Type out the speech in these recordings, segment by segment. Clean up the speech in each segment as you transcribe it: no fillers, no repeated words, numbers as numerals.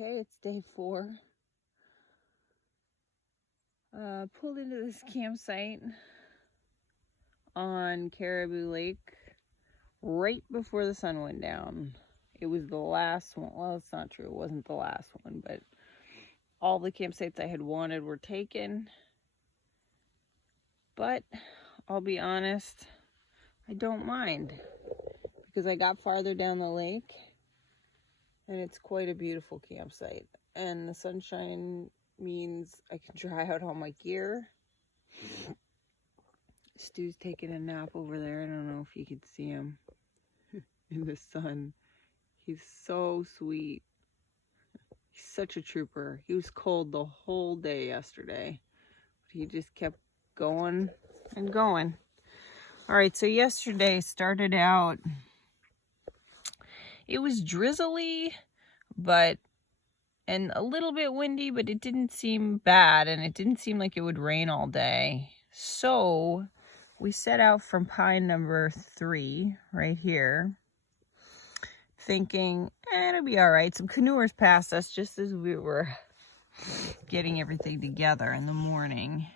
Okay, it's day 4. Pulled into this campsite on Caribou Lake right before the sun went down. It was the last one. Well, it's not true. It wasn't the last one, but all the campsites I had wanted were taken. But I'll be honest, I don't mind because I got farther down the lake and it's quite a beautiful campsite. And the sunshine means I can dry out all my gear. Stu's taking a nap over there. I don't know if you can see him in the sun. He's so sweet. He's such a trooper. He was cold the whole day yesterday, but he just kept going and going. All right, so yesterday started out, it was drizzly, and a little bit windy, but it didn't seem bad, and it didn't seem like it would rain all day. So we set out from pine number 3 right here, thinking, it'll be all right. Some canoers passed us just as we were getting everything together in the morning.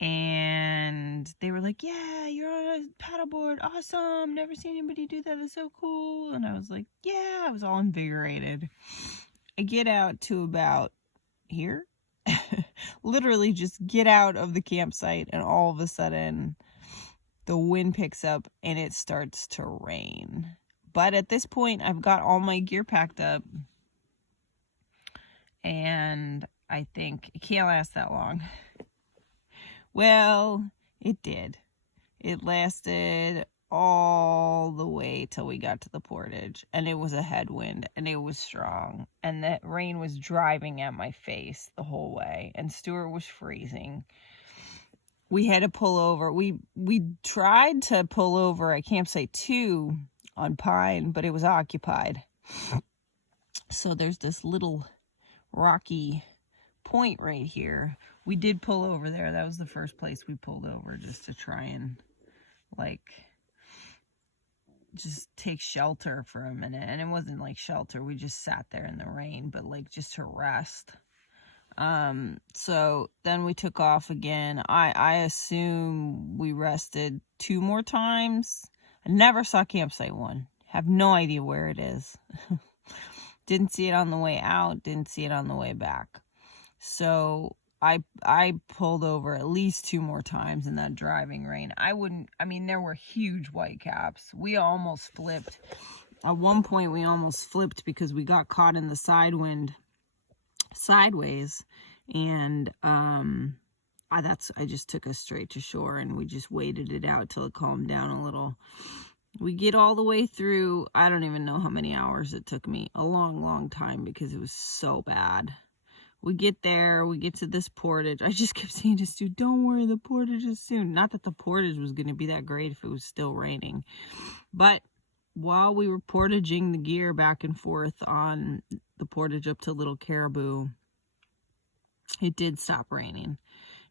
And they were like, yeah, you're on a paddleboard. Awesome. Never seen anybody do that. That's so cool. And I was like, yeah, I was all invigorated. I get out to about here. Literally just get out of the campsite and all of a sudden the wind picks up and it starts to rain. But at this point, I've got all my gear packed up and I think it can't last that long. Well, it did. It lasted all the way till we got to the portage, and it was a headwind and it was strong, and that rain was driving at my face the whole way, and Stuart was freezing. We had to pull over. We tried to pull over at campsite 2 on Pine, but it was occupied. So there's this little rocky point right here. We did pull over there. That was the first place we pulled over, just to try and just take shelter for a minute. And it wasn't like shelter, we just sat there in the rain, but just to rest. So then we took off again. I assume we rested 2 more times. I never saw campsite 1. Have no idea where it is. Didn't see it on the way out, didn't see it on the way back. So I pulled over at least 2 more times in that driving rain. There were huge whitecaps. We almost flipped. At one point, we almost flipped because we got caught in the side wind sideways. And I just took us straight to shore and we just waited it out till it calmed down a little. We get all the way through. I don't even know how many hours it took me. A long, long time because it was so bad. We get there, we get to this portage. I just kept saying to Stu, don't worry, the portage is soon. Not that the portage was going to be that great if it was still raining. But while we were portaging the gear back and forth on the portage up to Little Caribou, it did stop raining.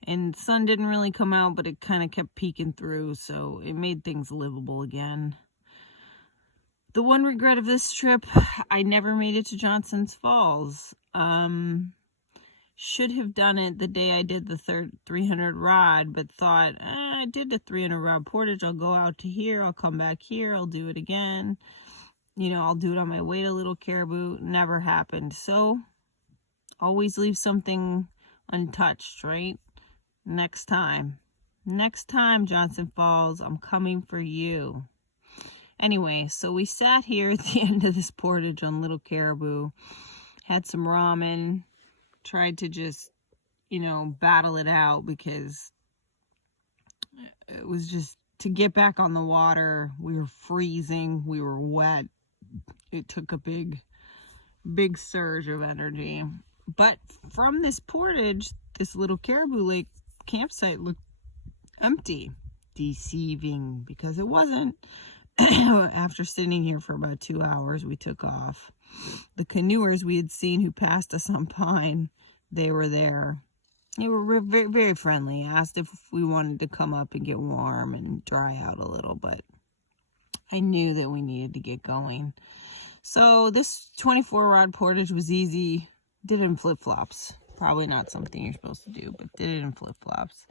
And the sun didn't really come out, but it kind of kept peeking through, so it made things livable again. The one regret of this trip, I never made it to Johnson's Falls. Should have done it the day I did the 300 rod, but thought, I did the 300 rod portage. I'll go out to here. I'll come back here. I'll do it again. I'll do it on my way to Little Caribou. Never happened. So always leave something untouched, right? Next time, Johnson Falls, I'm coming for you. Anyway, so we sat here at the end of this portage on Little Caribou, had some ramen, tried to just, battle it out because it was just to get back on the water. We were freezing. We were wet. It took a big surge of energy. But from this portage, this Little Caribou Lake campsite looked empty. Deceiving, because it wasn't. After sitting here for about 2 hours, we took off. The canoers we had seen who passed us on Pine, they were there. They were very, very friendly. Asked if we wanted to come up and get warm and dry out a little, but I knew that we needed to get going. So this 24 rod portage was easy. Did it in flip-flops. Probably not something you're supposed to do, but did it in flip-flops.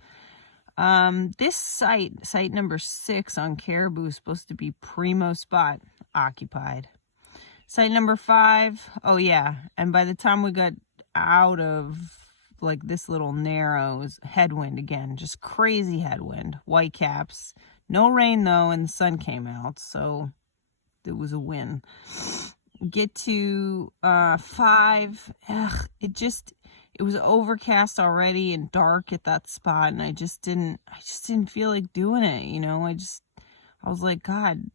This site number 6 on Caribou is supposed to be primo spot, occupied. Site number 5, oh yeah, and by the time we got out of like this little narrow, headwind again, just crazy headwind, white caps, no rain though, and the sun came out, so it was a win. Get to 5, it was overcast already and dark at that spot, and I just didn't feel like doing it, you know. I was like, God,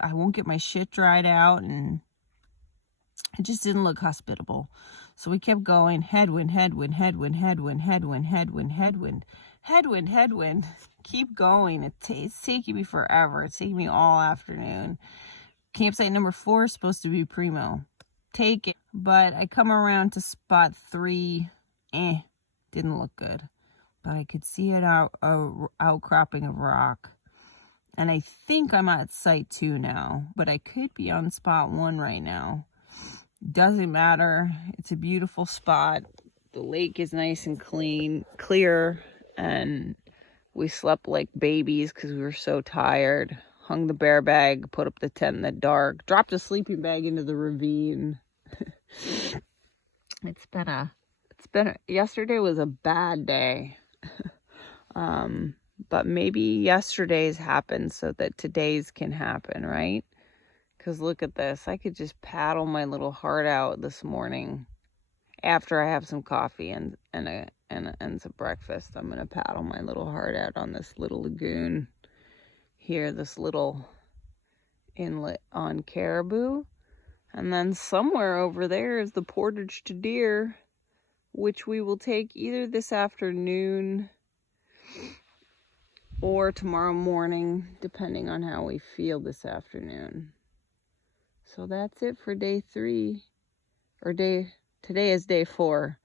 I won't get my shit dried out, and it just didn't look hospitable. So we kept going, headwind, headwind, headwind, headwind, headwind, headwind, headwind, headwind, headwind. Keep going. It's taking me forever. It's taking me all afternoon. Campsite number 4 is supposed to be primo. Take it. But I come around to spot 3. Didn't look good. But I could see an outcropping of rock. And I think I'm at site 2 now. But I could be on spot 1 right now. Doesn't matter. It's a beautiful spot. The lake is nice and clear. And we slept like babies because we were so tired. Hung the bear bag, put up the tent in the dark, dropped a sleeping bag into the ravine. Yesterday was a bad day. But maybe yesterday's happened so that today's can happen, right? Because look at this. I could just paddle my little heart out this morning after I have some coffee and some breakfast. I'm going to paddle my little heart out on this little lagoon here, this little inlet on Caribou. And then somewhere over there is the portage to Deer, which we will take either this afternoon or tomorrow morning, depending on how we feel this afternoon. So that's it for day 3. Today is day 4.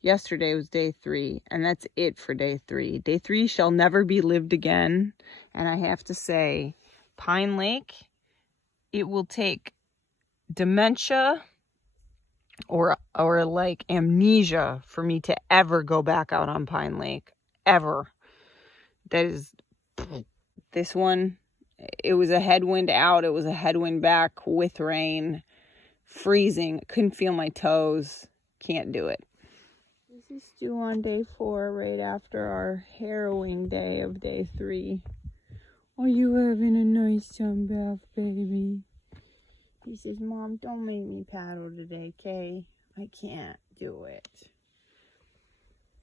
Yesterday was day 3, and that's it for day 3. Day 3 shall never be lived again. And I have to say, Pine Lake, it will take dementia or like amnesia for me to ever go back out on Pine Lake. Ever. That is, this one, it was a headwind out, it was a headwind back with rain, freezing, couldn't feel my toes, can't do it. This is Stu on day 4, right after our harrowing day of day 3. Are you having a nice sun bath, baby? He says, Mom, don't make me paddle today, okay? I can't do it.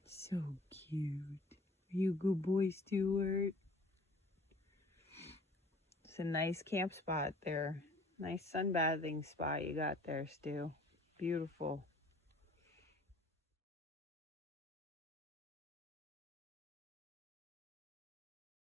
So cute. Are you a good boy, Stuart? It's a nice camp spot there. Nice sunbathing spot you got there, Stu. Beautiful.